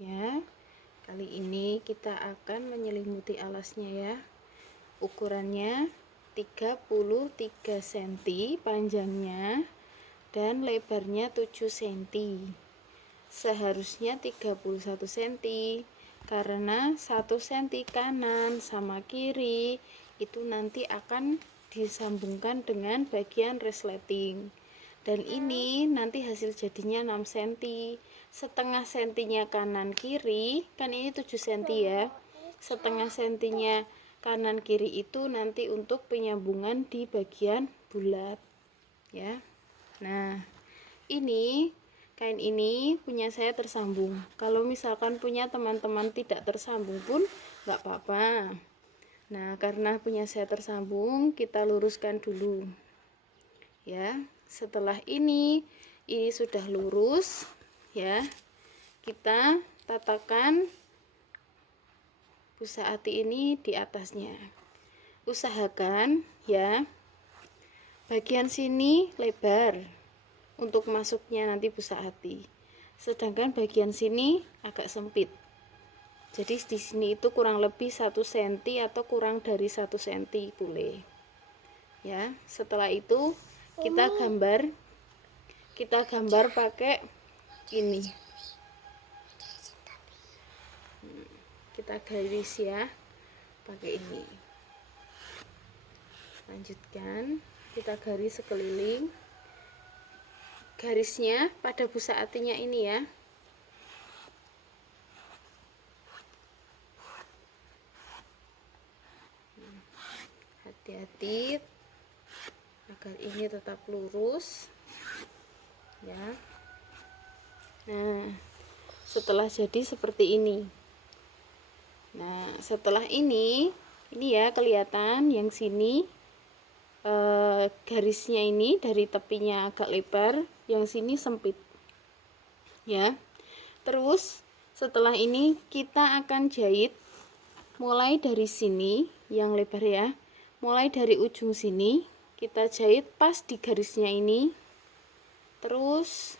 ya. Kali ini kita akan menyelimuti alasnya ya. Ukurannya 33 cm panjangnya dan lebarnya 7 cm. Seharusnya 31 cm karena 1 cm kanan sama kiri itu nanti akan disambungkan dengan bagian resleting. Dan ini nanti hasil jadinya 6 cm. Setengah sentinya kanan kiri, kan ini 7 cm ya. Setengah sentinya kanan kiri itu nanti untuk penyambungan di bagian bulat ya. Nah, ini kain ini punya saya tersambung. Kalau misalkan punya teman-teman tidak tersambung pun nggak apa-apa. Nah, karena punya saya tersambung, kita luruskan dulu ya. Setelah ini sudah lurus ya, kita tatakan busa ati ini di atasnya. Usahakan ya bagian sini lebar untuk masuknya nanti busa ati, sedangkan bagian sini agak sempit. Jadi di sini itu kurang lebih 1 cm atau kurang dari 1 cm boleh ya. Setelah itu kita gambar pakai ini, kita garis ya pakai ini. Lanjutkan, kita garis sekeliling. Garisnya pada busa atinya ini ya. Hati-hati agar ini tetap lurus ya. Nah, setelah jadi seperti ini. Nah, setelah ini ya kelihatan yang sini garisnya ini dari tepinya agak lebar, yang sini sempit ya. Terus setelah ini kita akan jahit mulai dari sini yang lebar ya, mulai dari ujung sini kita jahit pas di garisnya ini, terus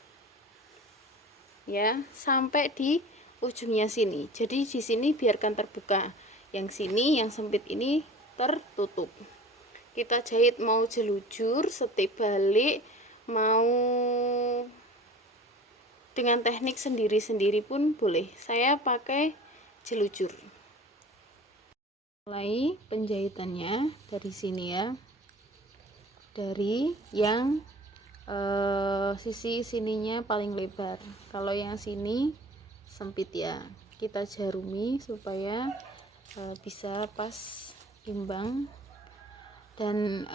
ya sampai di ujungnya sini. Jadi di sini biarkan terbuka, yang sini yang sempit ini tertutup. Kita jahit mau jelujur, setip balik, mau dengan teknik sendiri-sendiri pun boleh. Saya pakai jelujur. Mulai penjahitannya dari sini ya, dari yang sisi sininya paling lebar. Kalau yang sini sempit ya, kita jarumi supaya bisa pas imbang. Dan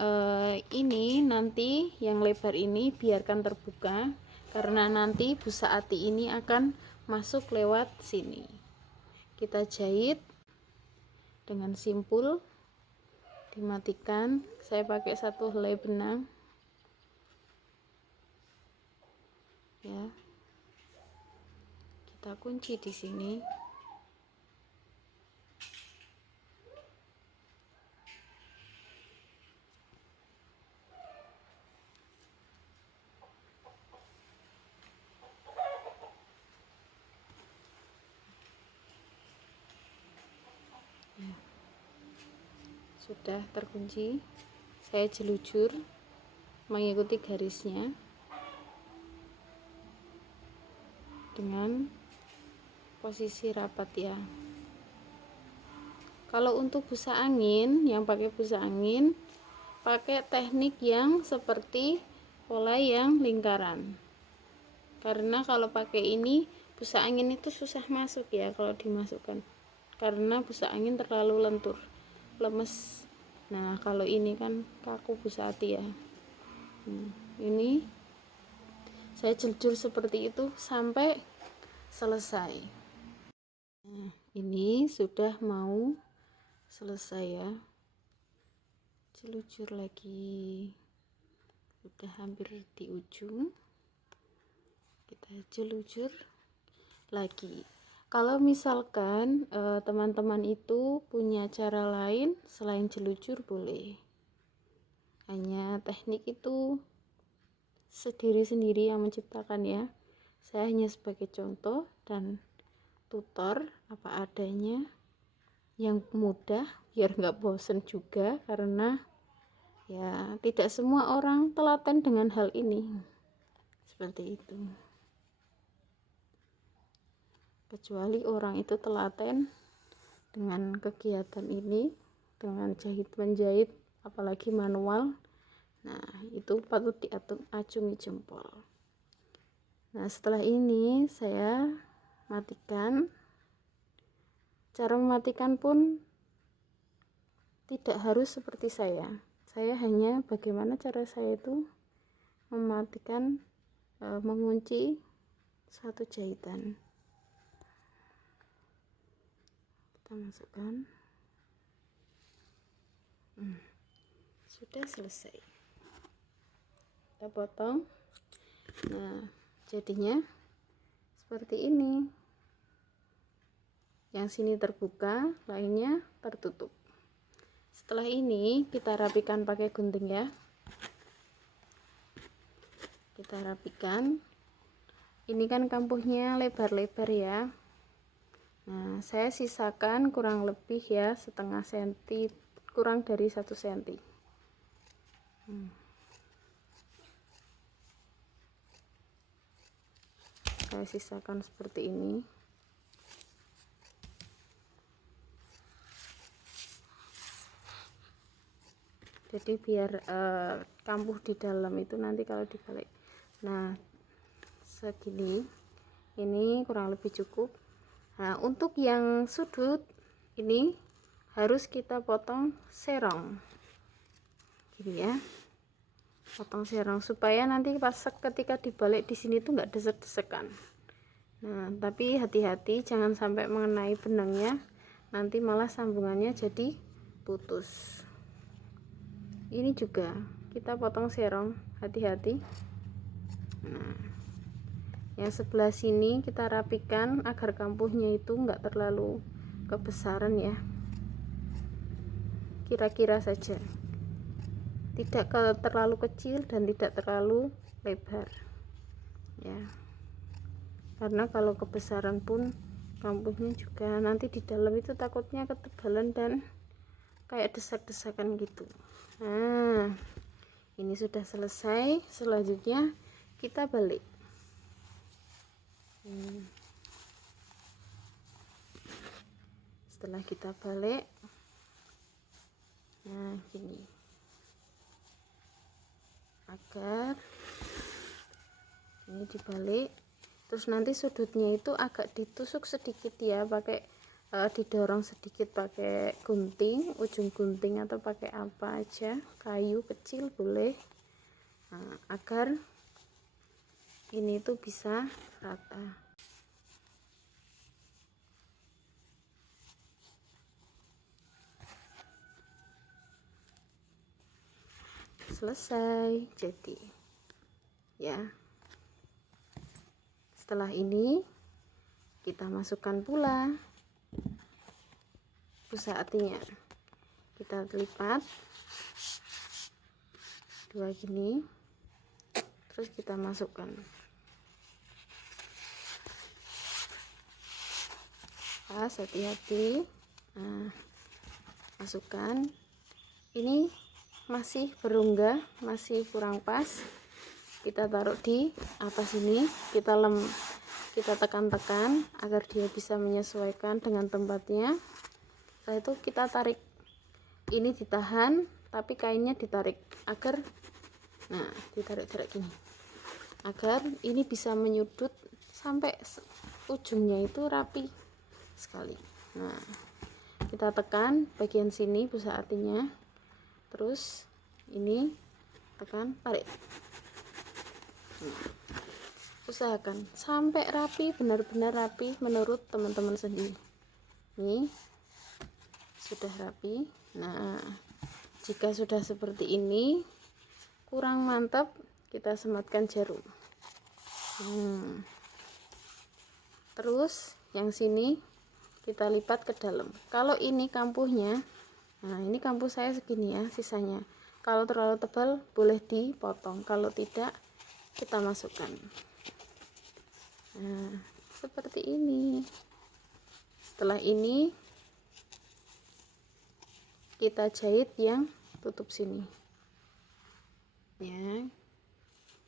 ini nanti yang lebar ini biarkan terbuka karena nanti busa ati ini akan masuk lewat sini. Kita jahit dengan simpul, dimatikan. Saya pakai 1 helai benang ya. Kita kunci di sini. Sudah terkunci, saya jelujur mengikuti garisnya dengan posisi rapat ya. Kalau untuk busa angin, yang pakai busa angin pakai teknik yang seperti pola yang lingkaran, karena kalau pakai ini busa angin itu susah masuk ya kalau dimasukkan, karena busa angin terlalu lentur, lemes. Nah, kalau ini kan kaku busa ati ya. Ini saya jelujur seperti itu sampai selesai. Nah, ini sudah mau selesai ya. Jelujur lagi, sudah hampir di ujung, kita jelujur lagi. Kalau misalkan teman-teman itu punya cara lain selain jelujur boleh, hanya teknik itu sendiri-sendiri yang menciptakan ya. Saya hanya sebagai contoh dan tutor apa adanya, yang mudah, biar nggak bosen juga, karena ya tidak semua orang telaten dengan hal ini, seperti itu. Kecuali orang itu telaten dengan kegiatan ini, dengan jahit menjahit, apalagi manual, nah itu patut diacungi jempol. Nah setelah ini saya matikan. Cara mematikan pun tidak harus seperti saya hanya bagaimana cara saya itu mematikan, mengunci satu jahitan. Kita masukkan, sudah selesai, kita potong. Nah jadinya seperti ini, yang sini terbuka, lainnya tertutup. Setelah ini kita rapikan pakai gunting ya, kita rapikan. Ini kan kampuhnya lebar-lebar ya. Nah saya sisakan kurang lebih ya setengah senti, kurang dari 1 senti. Saya sisakan seperti ini. Jadi biar kampuh di dalam itu nanti kalau dibalik. Nah segini, ini kurang lebih cukup. Nah untuk yang sudut ini harus kita potong serong gini ya, potong serong supaya nanti pas ketika dibalik di sini tuh nggak desek-desekan. Nah tapi hati-hati jangan sampai mengenai benangnya, nanti malah sambungannya jadi putus. Ini juga kita potong serong, hati-hati. Nah yang sebelah sini kita rapikan agar kampuhnya itu enggak terlalu kebesaran ya, kira-kira saja, tidak terlalu kecil dan tidak terlalu lebar ya, karena kalau kebesaran pun kampuhnya juga nanti di dalam itu takutnya ketebalan dan kayak desak-desakan gitu. Nah ini sudah selesai, selanjutnya kita balik. Setelah kita balik, nah gini, agar ini dibalik, terus nanti sudutnya itu agak ditusuk sedikit ya, pakai didorong sedikit pakai gunting, ujung gunting atau pakai apa aja, kayu kecil boleh. Nah, agar ini tuh bisa rata. Selesai jadi ya. Setelah ini kita masukkan pula busa atinya, kita lipat dua gini, terus kita masukkan. Pas, hati-hati. Nah masukkan. Ini masih berunggah, masih kurang pas, kita taruh di atas ini, kita tekan-tekan agar dia bisa menyesuaikan dengan tempatnya. Setelah itu kita tarik, ini ditahan tapi kainnya ditarik agar, nah ditarik gini, agar ini bisa menyudut sampai ujungnya itu rapi sekali. Nah kita tekan bagian sini busa atinya, terus ini tekan, tarik. Usahakan sampai rapi, benar-benar rapi menurut teman-teman sendiri. Ini sudah rapi. Nah jika sudah seperti ini kurang mantap, kita sematkan jarum. Terus yang sini kita lipat ke dalam. Kalau ini kampuhnya, nah ini kampuh saya segini ya sisanya, kalau terlalu tebal boleh dipotong, kalau tidak kita masukkan. Nah seperti ini. Setelah ini kita jahit yang tutup sini ya.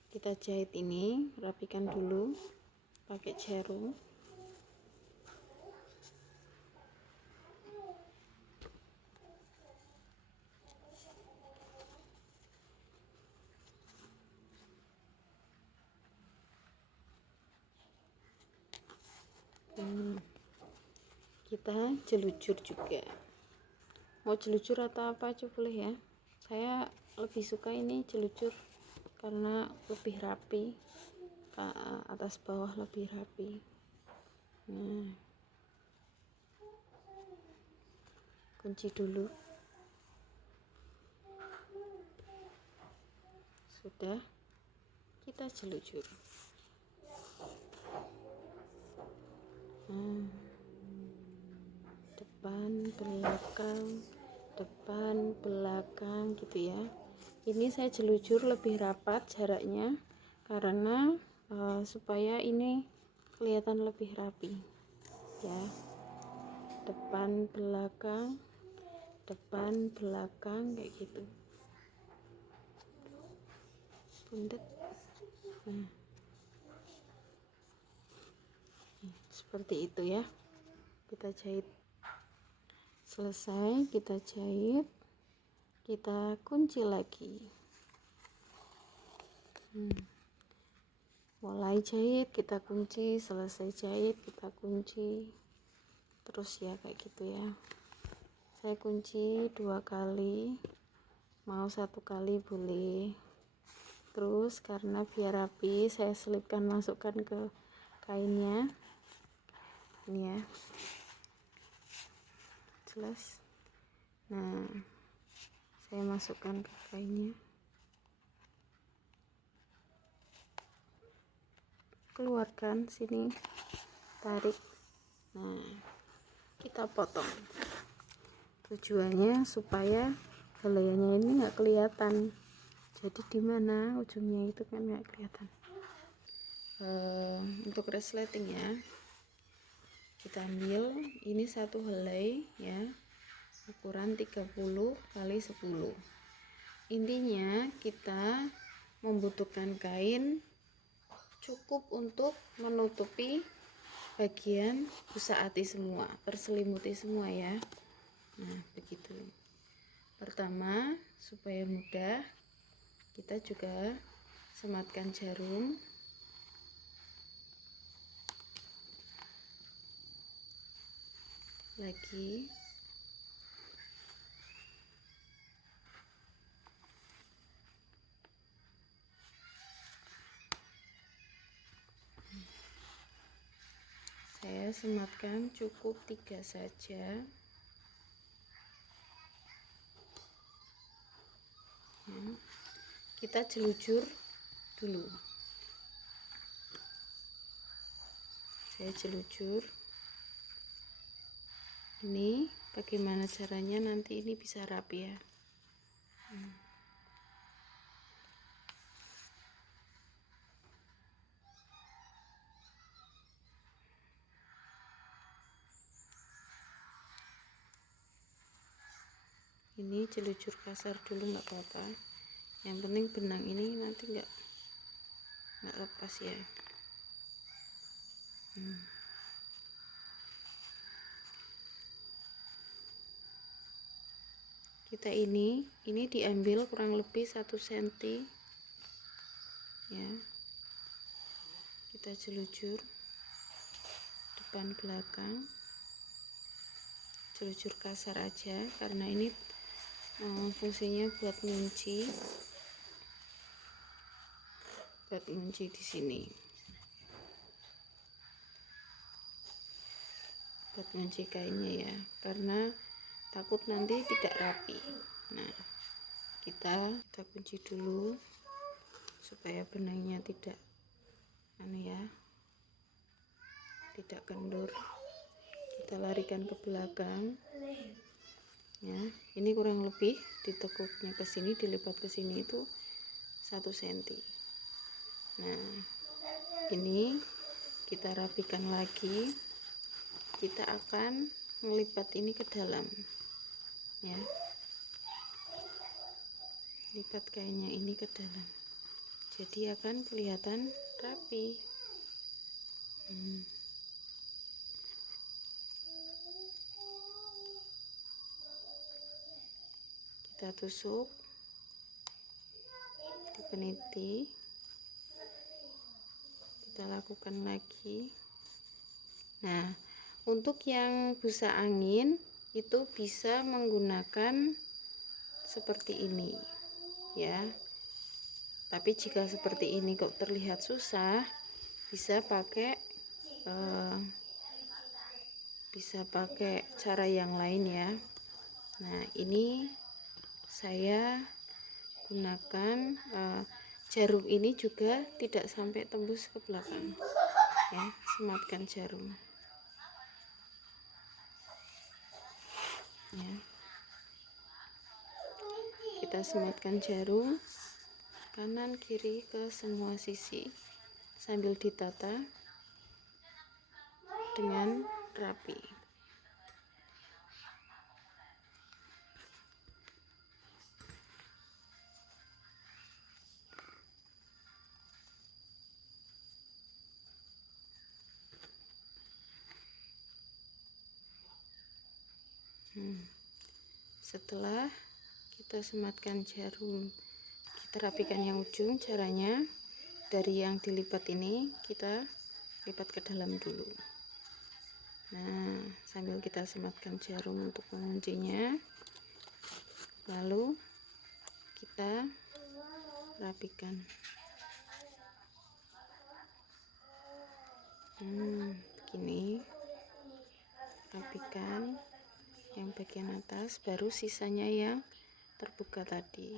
Kita jahit ini, rapikan dulu pakai jarum. Kita jelujur juga, mau jelujur atau apa aja boleh ya. Saya lebih suka ini jelujur karena lebih rapi, atas bawah lebih rapi. Nah, kunci dulu. Sudah, kita jelujur. Depan belakang gitu ya. Ini saya jelujur lebih rapat jaraknya karena supaya ini kelihatan lebih rapi ya. Depan belakang kayak gitu. Bundet. Nah, seperti itu ya. Kita jahit. Selesai kita jahit, kita kunci lagi. Mulai jahit kita kunci, selesai jahit kita kunci, terus ya kayak gitu ya. Saya kunci 2 kali, mau 1 kali boleh. Terus karena biar rapi, saya selipkan, masukkan ke kainnya ini ya, jelas. Nah, saya masukkan ke kainnya, keluarkan sini, tarik. Nah, kita potong. Tujuannya supaya helainya ini nggak kelihatan, jadi di mana ujungnya itu kan nggak kelihatan. Untuk resletingnya kita ambil ini 1 helai ya, ukuran 30 kali 10. Intinya kita membutuhkan kain cukup untuk menutupi bagian busa ati semua, terselimuti semua ya. Nah, begitu. Pertama, supaya mudah, kita juga sematkan jarum. Lagi. Saya sematkan cukup 3 saja. Kita jelujur dulu. Saya jelujur. Ini bagaimana caranya nanti ini bisa rapi ya. Ini jelujur kasar dulu nggak apa-apa. Yang penting benang ini nanti nggak lepas ya. Kita ini diambil kurang lebih 1 cm ya. Kita jelujur depan belakang, jelujur kasar aja karena ini fungsinya buat ngunci di sini, buat ngunci kainnya ya, karena takut nanti tidak rapi. Nah, kita kunci dulu supaya benangnya tidak tidak kendur. Kita larikan ke belakang ya. Ini kurang lebih ditekuknya ke sini, dilipat ke sini itu 1 cm. Nah, ini kita rapikan lagi. kita akan melipat ini ke dalam ya, lipat kainnya ini ke dalam, jadi akan kelihatan rapi. Kita tusuk, dipeniti, kita lakukan lagi. Nah, untuk yang busa angin itu bisa menggunakan seperti ini ya, tapi jika seperti ini kok terlihat susah, bisa pakai cara yang lain ya. Nah, ini saya gunakan jarum ini juga tidak sampai tembus ke belakang ya, sematkan jarum ya, kita sematkan jarum kanan kiri ke semua sisi sambil ditata dengan rapi. Setelah kita sematkan jarum, kita rapikan yang ujung. Caranya dari yang dilipat ini kita lipat ke dalam dulu. Nah, sambil kita sematkan jarum untuk menguncinya, lalu kita rapikan. Begini, rapikan yang bagian atas, baru sisanya yang terbuka tadi.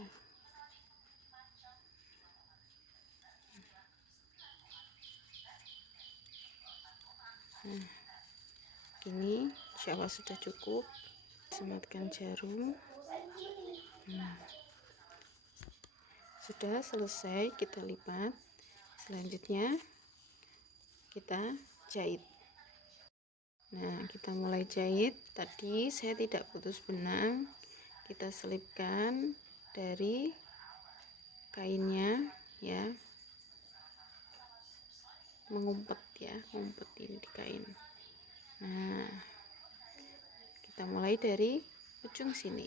Nah, ini insya Allah sudah cukup. Sematkan jarum. Sudah selesai, kita lipat. Selanjutnya kita jahit. Nah, kita mulai jahit. Tadi saya tidak putus benang, kita selipkan dari kainnya ya, mengumpet ya, ngumpet ini di kain. Nah, kita mulai dari ujung sini.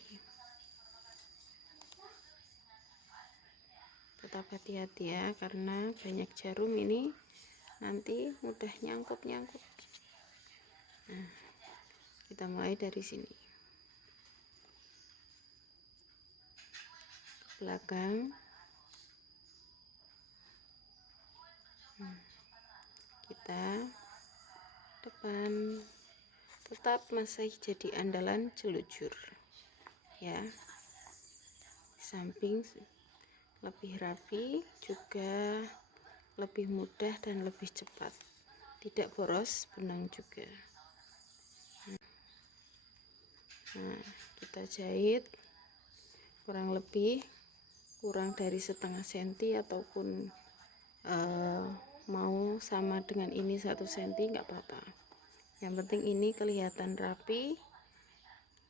Tetap hati-hati ya, karena banyak jarum ini nanti mudah nyangkut-nyangkut. Nah, kita mulai dari sini, belakang, kita depan, tetap masih jadi andalan jelujur ya. Samping lebih rapi, juga lebih mudah dan lebih cepat, tidak boros benang juga. Nah, kita jahit kurang dari setengah senti, ataupun mau sama dengan ini 1 senti nggak apa-apa, yang penting ini kelihatan rapi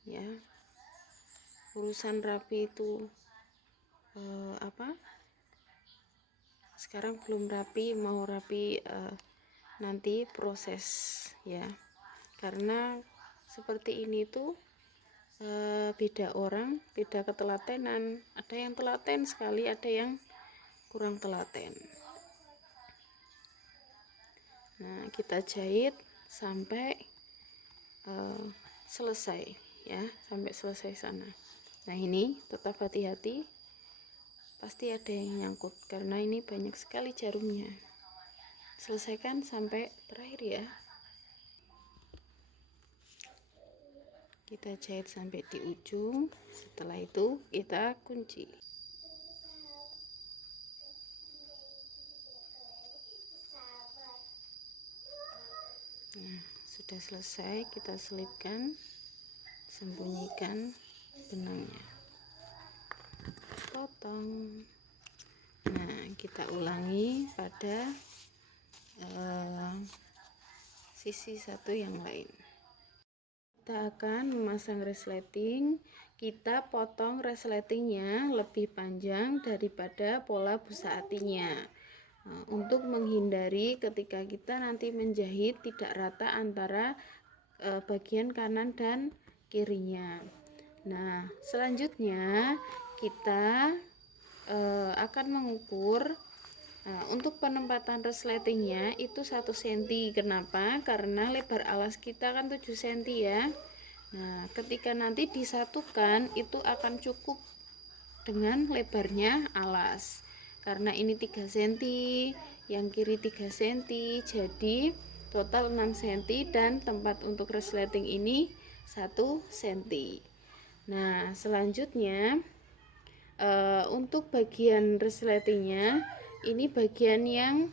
ya. Urusan rapi itu sekarang belum rapi, mau rapi nanti proses ya, karena seperti ini tuh beda orang, beda ketelatenan. Ada yang telaten sekali, ada yang kurang telaten. Nah, kita jahit sampai selesai ya, sampai selesai sana. Nah, ini tetap hati-hati, pasti ada yang nyangkut karena ini banyak sekali jarumnya. Selesaikan sampai terakhir ya. Kita jahit sampai di ujung, setelah itu kita kunci. Nah, sudah selesai, kita selipkan, sembunyikan benangnya, potong. Nah, kita ulangi pada sisi satu yang lain. kita akan memasang resleting. Kita potong resletingnya lebih panjang daripada pola busa atinya. Nah, untuk menghindari ketika kita nanti menjahit tidak rata antara bagian kanan dan kirinya. Nah, selanjutnya kita akan mengukur. Nah, untuk penempatan resletingnya itu 1 cm. Kenapa? Karena lebar alas kita kan 7 cm ya. Nah, ketika nanti disatukan itu akan cukup dengan lebarnya alas. Karena ini 3 cm, yang kiri 3 cm, jadi total 6 cm dan tempat untuk resleting ini 1 cm. Nah, selanjutnya untuk bagian resletingnya, ini bagian yang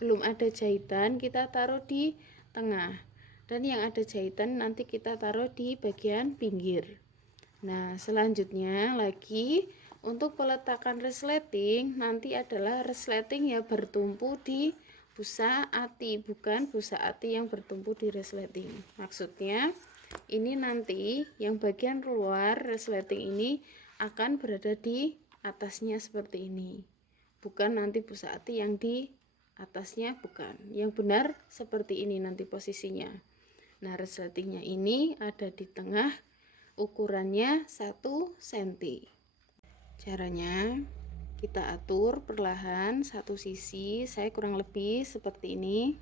belum ada jahitan kita taruh di tengah, dan yang ada jahitan nanti kita taruh di bagian pinggir. Nah, selanjutnya lagi untuk peletakan resleting nanti adalah resleting yang bertumpu di busa ati, bukan busa ati yang bertumpu di resleting. Maksudnya ini nanti yang bagian luar resleting ini akan berada di atasnya seperti ini, bukan nanti busa ati yang di atasnya, bukan. Yang benar seperti ini nanti posisinya. Nah, resletingnya ini ada di tengah, ukurannya 1 cm. Caranya kita atur perlahan satu sisi, saya kurang lebih seperti ini.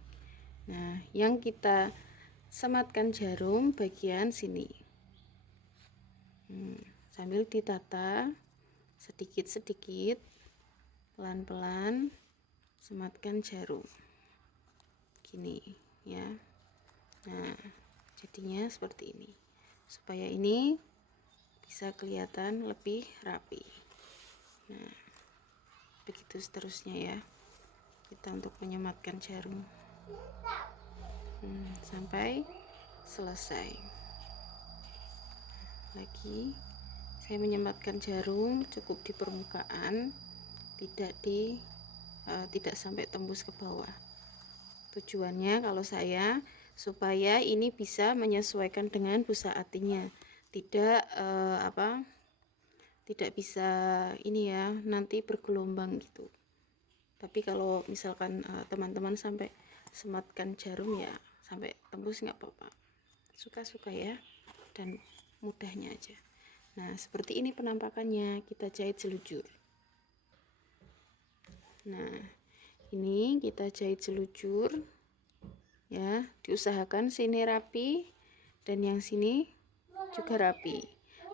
Nah, yang kita sematkan jarum bagian sini, sambil ditata sedikit-sedikit, pelan-pelan sematkan jarum gini ya. Nah, jadinya seperti ini supaya ini bisa kelihatan lebih rapi. Nah, begitu seterusnya ya kita untuk menyematkan jarum sampai selesai. Lagi saya menyematkan jarum cukup di permukaan, tidak sampai tembus ke bawah. Tujuannya kalau saya supaya ini bisa menyesuaikan dengan busa atinya, tidak tidak bisa ini ya nanti bergelombang gitu. Tapi kalau misalkan teman-teman sampai sematkan jarum ya sampai tembus nggak apa-apa, suka-suka ya, dan mudahnya aja. Nah, seperti ini penampakannya, kita jahit selujur. Nah, ini kita jahit selujur ya, diusahakan sini rapi dan yang sini juga rapi.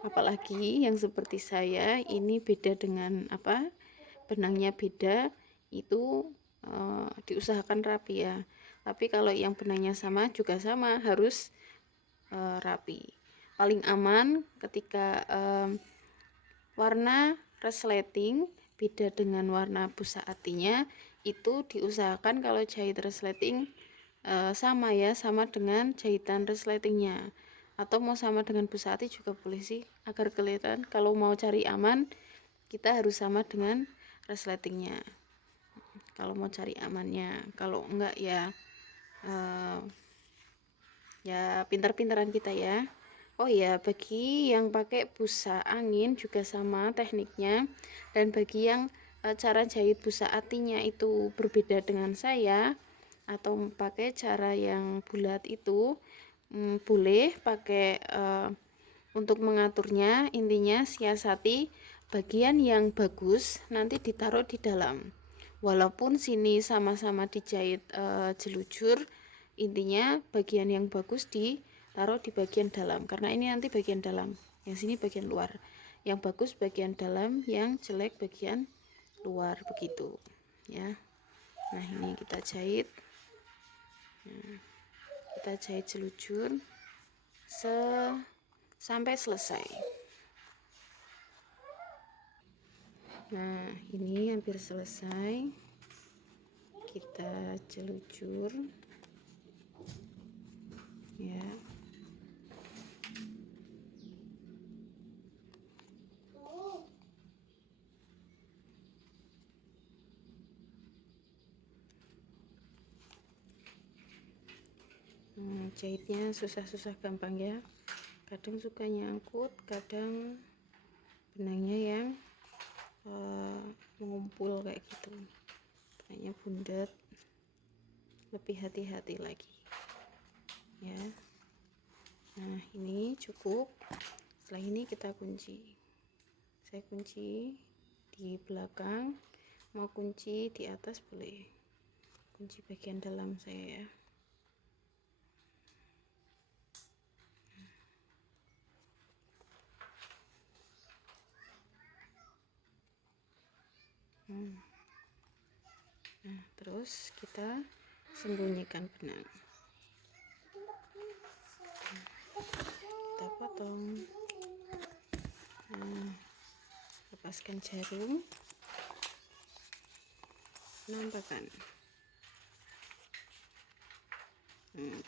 Apalagi yang seperti saya ini beda dengan benangnya beda, itu diusahakan rapi ya. Tapi kalau yang benangnya sama juga sama, harus rapi. Paling aman ketika warna resleting beda dengan warna busa atinya, itu diusahakan kalau jahit resleting sama ya, sama dengan jahitan resletingnya, atau mau sama dengan busa ati juga boleh sih, agar kelihatan. Kalau mau cari aman kita harus sama dengan resletingnya kalau mau cari amannya. Kalau enggak ya ya pintar-pintaran kita ya. Oh ya, bagi yang pakai busa angin juga sama tekniknya, dan bagi yang cara jahit busa atinya itu berbeda dengan saya atau pakai cara yang bulat itu, boleh pakai untuk mengaturnya. Intinya siasati bagian yang bagus nanti ditaruh di dalam, walaupun sini sama-sama dijahit jelujur, intinya bagian yang bagus ditaruh di bagian dalam, karena ini nanti bagian dalam, yang sini bagian luar. Yang bagus bagian dalam, yang jelek bagian luar, begitu ya. Nah, ini kita jahit. Kita jahit selujur sampai selesai. Nah, ini hampir selesai. Kita jelujur ya. Jahitnya susah-susah gampang ya, kadang suka nyangkut, kadang benangnya yang mengumpul kayak gitu, kayaknya bundet. Lebih hati-hati lagi ya. Nah ini cukup. Setelah ini kita kunci. Saya kunci di belakang, mau kunci di atas boleh, kunci bagian dalam saya ya. Nah terus kita sembunyikan benang, kita potong. Nah, lepaskan jarum, nampakkan.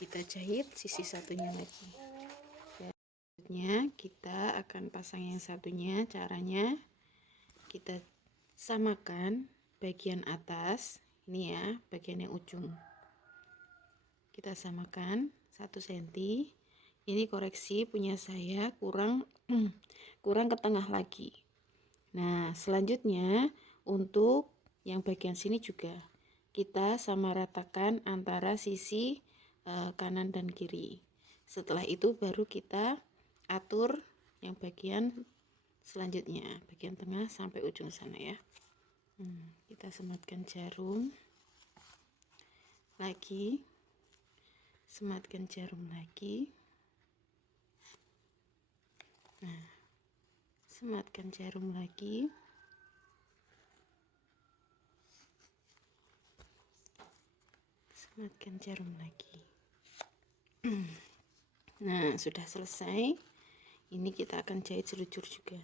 Kita jahit sisi satunya lagi. Selanjutnya kita akan pasang yang satunya. Caranya kita samakan bagian atas ini ya, bagian yang ujung kita samakan 1 cm. Ini koreksi punya saya kurang kurang ke tengah lagi. Nah selanjutnya untuk yang bagian sini juga kita sama ratakan antara sisi kanan dan kiri. Setelah itu baru kita atur yang bagian selanjutnya, bagian tengah sampai ujung sana ya. Kita sematkan jarum lagi, sematkan jarum lagi. Nah, sematkan jarum lagi. Sematkan jarum lagi. Nah, sudah selesai. Ini kita akan jahit selujur juga.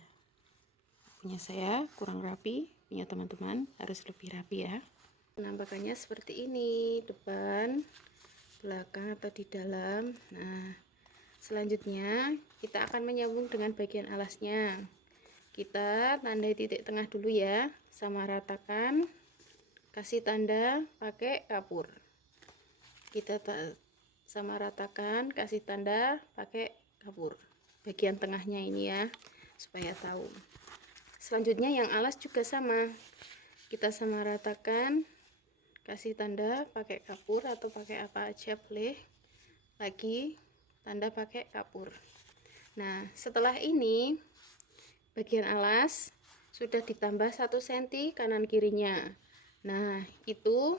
Punya saya kurang rapi, punya teman-teman harus lebih rapi ya. Penampakannya seperti ini, depan, belakang atau di dalam. Nah, selanjutnya kita akan menyambung dengan bagian alasnya. Kita tandai titik tengah dulu ya, sama ratakan, kasih tanda pakai kapur. Kita sama ratakan, kasih tanda pakai kapur bagian tengahnya ini ya, supaya tahu. Selanjutnya yang alas juga sama, kita sama ratakan, kasih tanda pakai kapur atau pakai apa aja boleh, lagi tanda pakai kapur. Nah setelah ini bagian alas sudah ditambah 1 cm kanan kirinya. Nah itu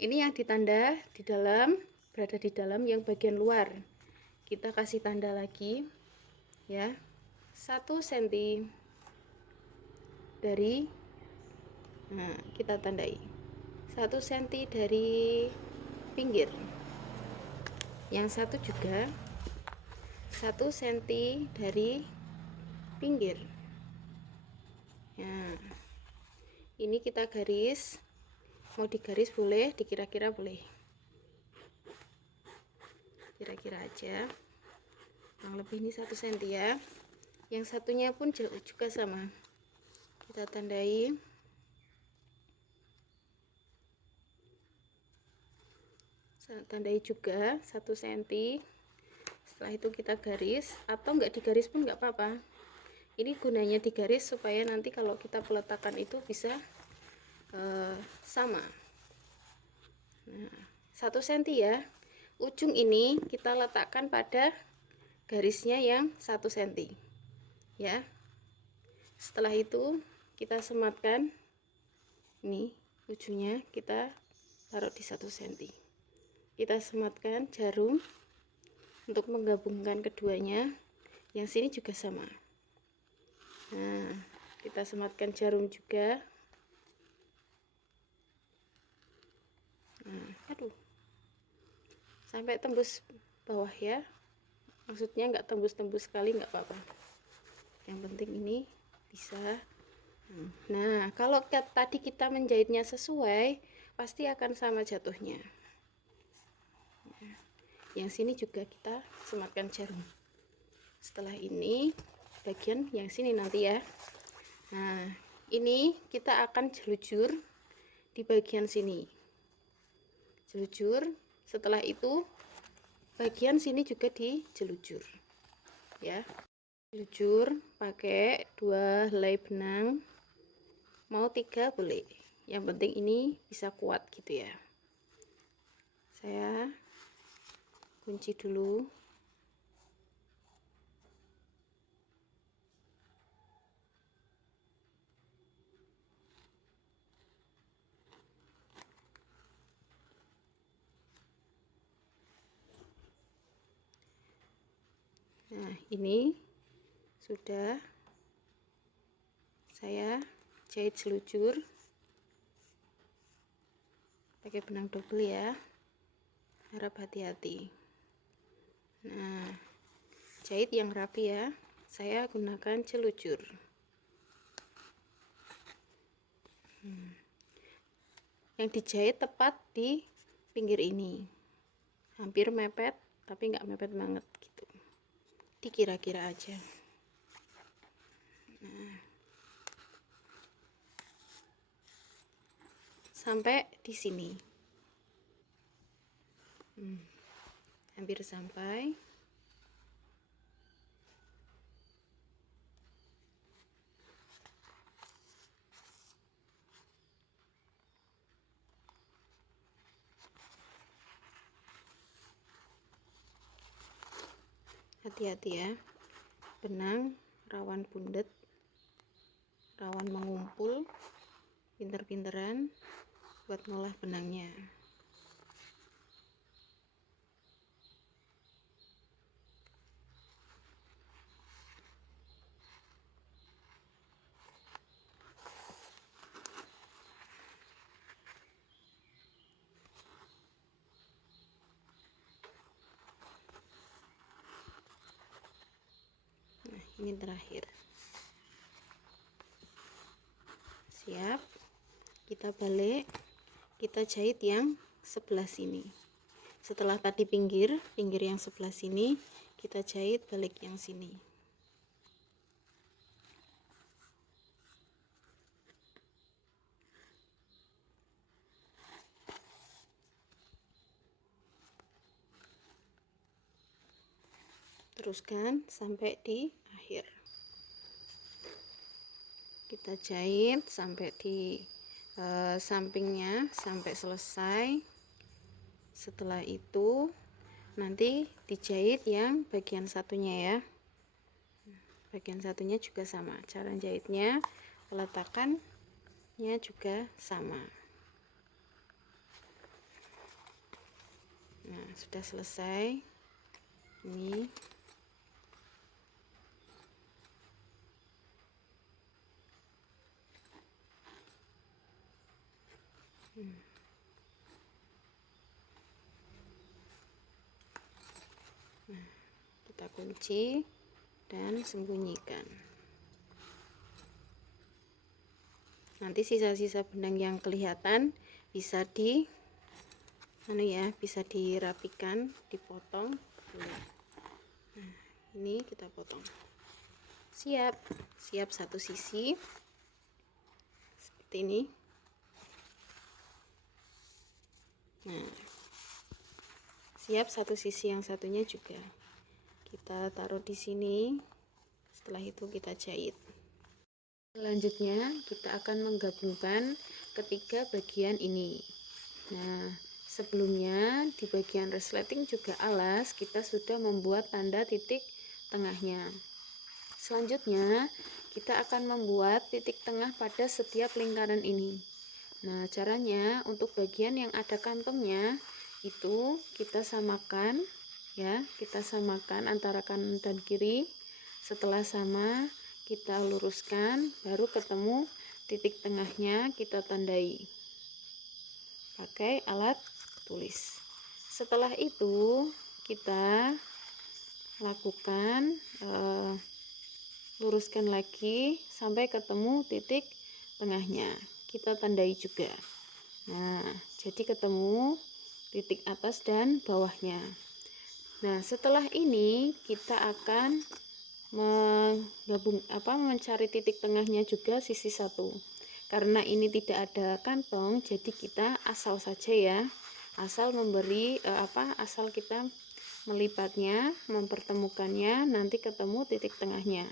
ini yang ditanda di dalam, berada di dalam yang bagian luar, kita kasih tanda lagi ya, 1 cm dari, nah kita tandai 1 cm dari pinggir, yang satu juga 1 cm dari pinggir. Nah ini kita garis, mau digaris boleh, dikira-kira boleh, kira-kira aja, kurang lebih ini 1 cm ya. Yang satunya pun juga sama, kita tandai juga 1 cm. Setelah itu kita garis, atau enggak digaris pun enggak apa-apa. Ini gunanya digaris supaya nanti kalau kita peletakan itu bisa sama. Nah, 1 cm ya. Ujung ini kita letakkan pada garisnya yang 1 cm ya. Setelah itu kita sematkan, ini ujungnya kita taruh di 1 cm. Kita sematkan jarum untuk menggabungkan keduanya. Yang sini juga sama. Nah kita sematkan jarum juga. Nah, aduh, sampai tembus bawah ya, maksudnya nggak tembus-tembus sekali, nggak apa-apa, yang penting ini bisa. Nah kalau tadi kita menjahitnya sesuai, pasti akan sama jatuhnya. Yang sini juga kita sematkan jarum. Setelah ini bagian yang sini nanti ya. Nah ini kita akan jelujur di bagian sini, jelujur. Setelah itu bagian sini juga dijelujur ya. Jelujur pakai 2 helai benang, mau 3 boleh, yang penting ini bisa kuat gitu ya. Saya kunci dulu. Nah, ini sudah saya jahit selujur pakai benang double ya, harap hati-hati. Nah, jahit yang rapi ya, saya gunakan celujur. Yang dijahit tepat di pinggir ini, hampir mepet tapi nggak mepet banget gitu, dikira-kira aja. Nah, sampai di sini, hampir sampai. Hati-hati ya, benang rawan bundet, rawan mengumpul, pinter-pinteran buat ngolah benangnya. Nah, ini terakhir. Siap, kita balik, kita jahit yang sebelah sini. Setelah tadi pinggir yang sebelah sini, kita jahit balik yang sini. Teruskan sampai di akhir. Kita jahit sampai di sampingnya sampai selesai. Setelah itu nanti dijahit yang bagian satunya ya. Bagian satunya juga sama, cara jahitnya, peletakannya juga sama. Nah, sudah selesai. Ini nah, kita kunci dan sembunyikan. Nanti sisa-sisa benang yang kelihatan bisa bisa dirapikan, dipotong. Nah, ini kita potong. Siap satu sisi seperti ini. Nah, siap satu sisi, yang satunya juga kita taruh di sini. Setelah itu kita jahit. Selanjutnya kita akan menggabungkan ketiga bagian ini. Nah, sebelumnya di bagian resleting juga alas kita sudah membuat tanda titik tengahnya. Selanjutnya kita akan membuat titik tengah pada setiap lingkaran ini. Nah, caranya untuk bagian yang ada kantongnya itu kita samakan ya, kita samakan antara kanan dan kiri. Setelah sama, kita luruskan, baru ketemu titik tengahnya, kita tandai pakai alat tulis. Setelah itu kita lakukan luruskan lagi sampai ketemu titik tengahnya, kita tandai juga. Nah, jadi ketemu titik atas dan bawahnya. Nah, setelah ini kita akan mencari titik tengahnya juga sisi satu. Karena ini tidak ada kantong, jadi kita asal saja ya, asal memberi asal kita melipatnya, mempertemukannya, nanti ketemu titik tengahnya.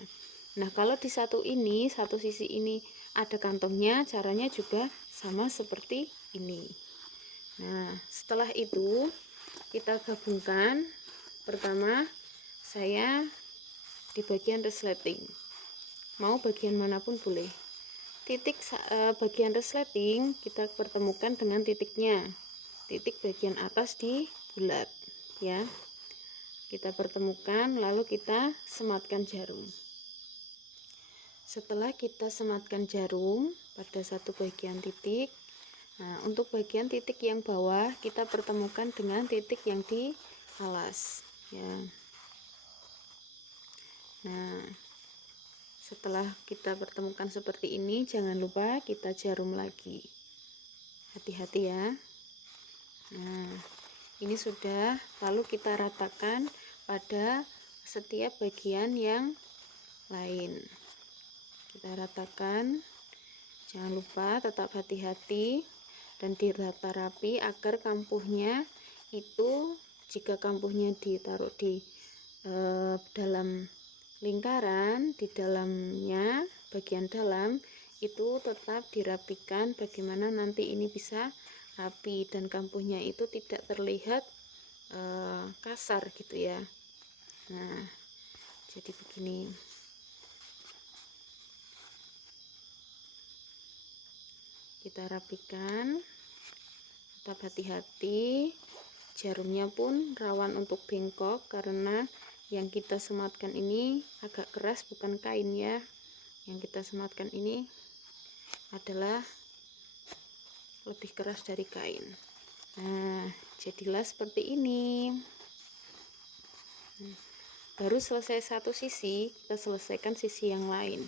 Nah, kalau di satu sisi ini ada kantongnya, caranya juga sama seperti ini. Nah, setelah itu kita gabungkan. Pertama, saya di bagian resleting. Mau bagian manapun boleh. Bagian resleting kita pertemukan dengan titiknya. Titik bagian atas di bulat, ya. Kita pertemukan, lalu kita sematkan jarum. Setelah kita sematkan jarum pada satu bagian titik, nah untuk bagian titik yang bawah kita pertemukan dengan titik yang di alas, ya. Nah, setelah kita pertemukan seperti ini, jangan lupa kita jarum lagi. Hati-hati ya. Nah, ini sudah, lalu kita ratakan pada setiap bagian yang lain. Kita ratakan, jangan lupa tetap hati-hati dan dirata rapi agar kampuhnya itu, jika kampuhnya ditaruh di dalam lingkaran, di dalamnya bagian dalam itu tetap dirapikan bagaimana nanti ini bisa rapi dan kampuhnya itu tidak terlihat kasar gitu ya. Nah, jadi begini. Kita rapikan, tetap hati-hati. Jarumnya pun rawan untuk bengkok karena yang kita sematkan ini agak keras, bukan kain ya. Yang kita sematkan ini adalah lebih keras dari kain. Nah, jadilah seperti ini. Baru selesai satu sisi, kita selesaikan sisi yang lain.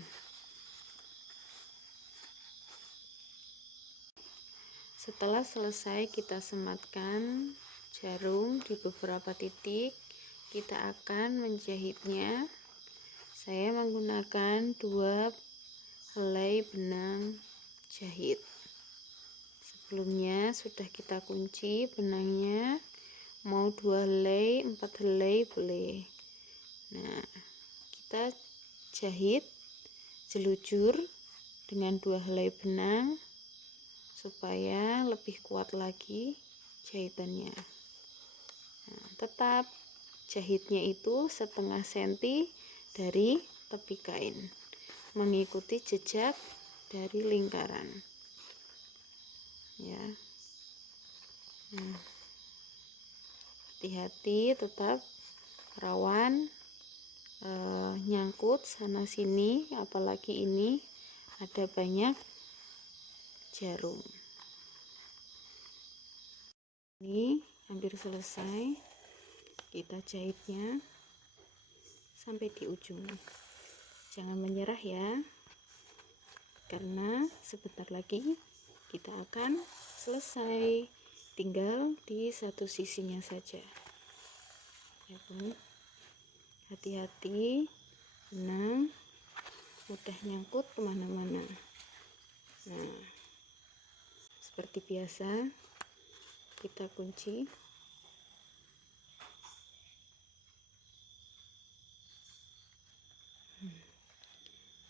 Setelah selesai kita sematkan jarum di beberapa titik, kita akan menjahitnya. Saya menggunakan 2 helai benang jahit. Sebelumnya sudah kita kunci benangnya, mau 2 helai, 4 helai boleh. Nah, kita jahit jelujur dengan 2 helai benang supaya lebih kuat lagi jahitannya. Nah, tetap jahitnya itu setengah senti dari tepi kain, mengikuti jejak dari lingkaran, ya. Nah, hati-hati, tetap rawan nyangkut sana sini, apalagi ini ada banyak jarum. Ini hampir selesai, kita jahitnya sampai di ujung. Jangan menyerah ya, karena sebentar lagi kita akan selesai, tinggal di satu sisinya saja ya Bun. Hati-hati, benang mudah nyangkut kemana-mana. Nah, seperti biasa kita kunci.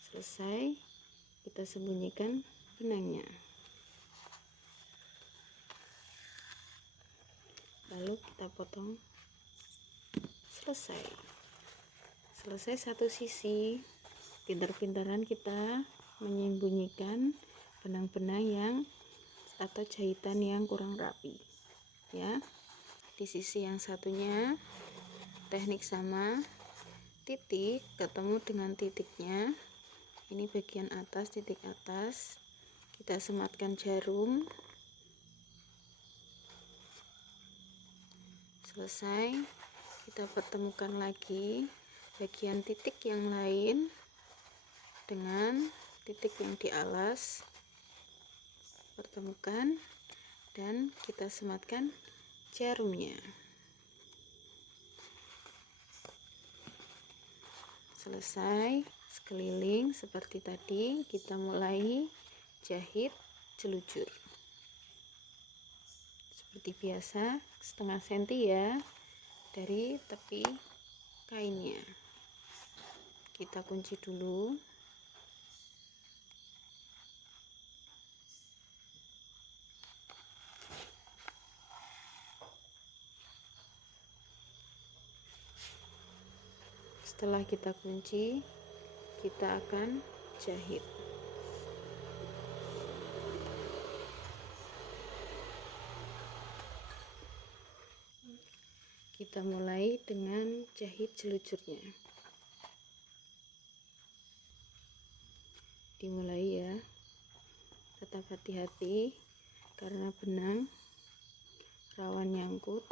Selesai, kita sembunyikan benangnya, lalu kita potong. Selesai satu sisi. Pintar-pintaran kita menyembunyikan benang-benang yang atau jahitan yang kurang rapi ya. Di sisi yang satunya teknik sama, titik ketemu dengan titiknya, ini bagian atas, titik atas, kita sematkan jarum. Selesai, kita pertemukan lagi bagian titik yang lain dengan titik yang di alas, pertemukan dan kita sematkan jarumnya. Selesai sekeliling seperti tadi, kita mulai jahit jelujur seperti biasa, setengah senti ya. dari tepi kainnya. Kita kunci dulu. Setelah kita kunci, kita akan jahit. Kita mulai dengan jahit jelujurnya. Dimulai ya, tetap hati-hati karena benang rawan nyangkut.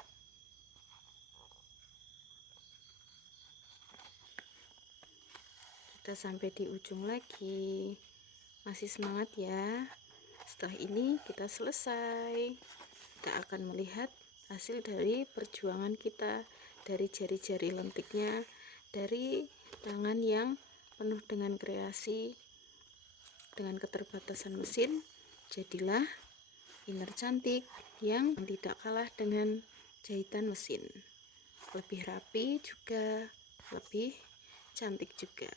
Kita sampai di ujung lagi. Masih semangat ya. Setelah ini kita selesai. Kita akan melihat hasil dari perjuangan kita, dari jari-jari lentiknya, dari tangan yang penuh dengan kreasi, dengan keterbatasan mesin. Jadilah inner cantik yang tidak kalah dengan jahitan mesin. Lebih rapi juga, lebih cantik juga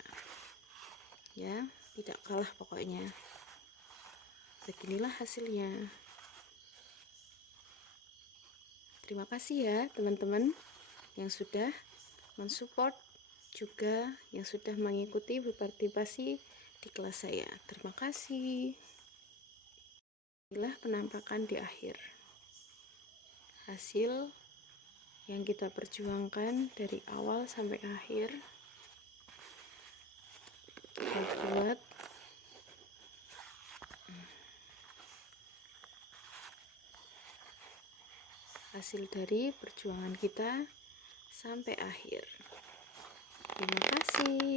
ya, tidak kalah pokoknya. Beginilah hasilnya. Terima kasih ya teman-teman yang sudah mensupport, juga yang sudah mengikuti berpartisipasi di kelas saya. Terima kasih. Inilah penampakan di akhir. Hasil yang kita perjuangkan dari awal sampai akhir. Kita buat hasil dari perjuangan kita sampai akhir. Terima kasih.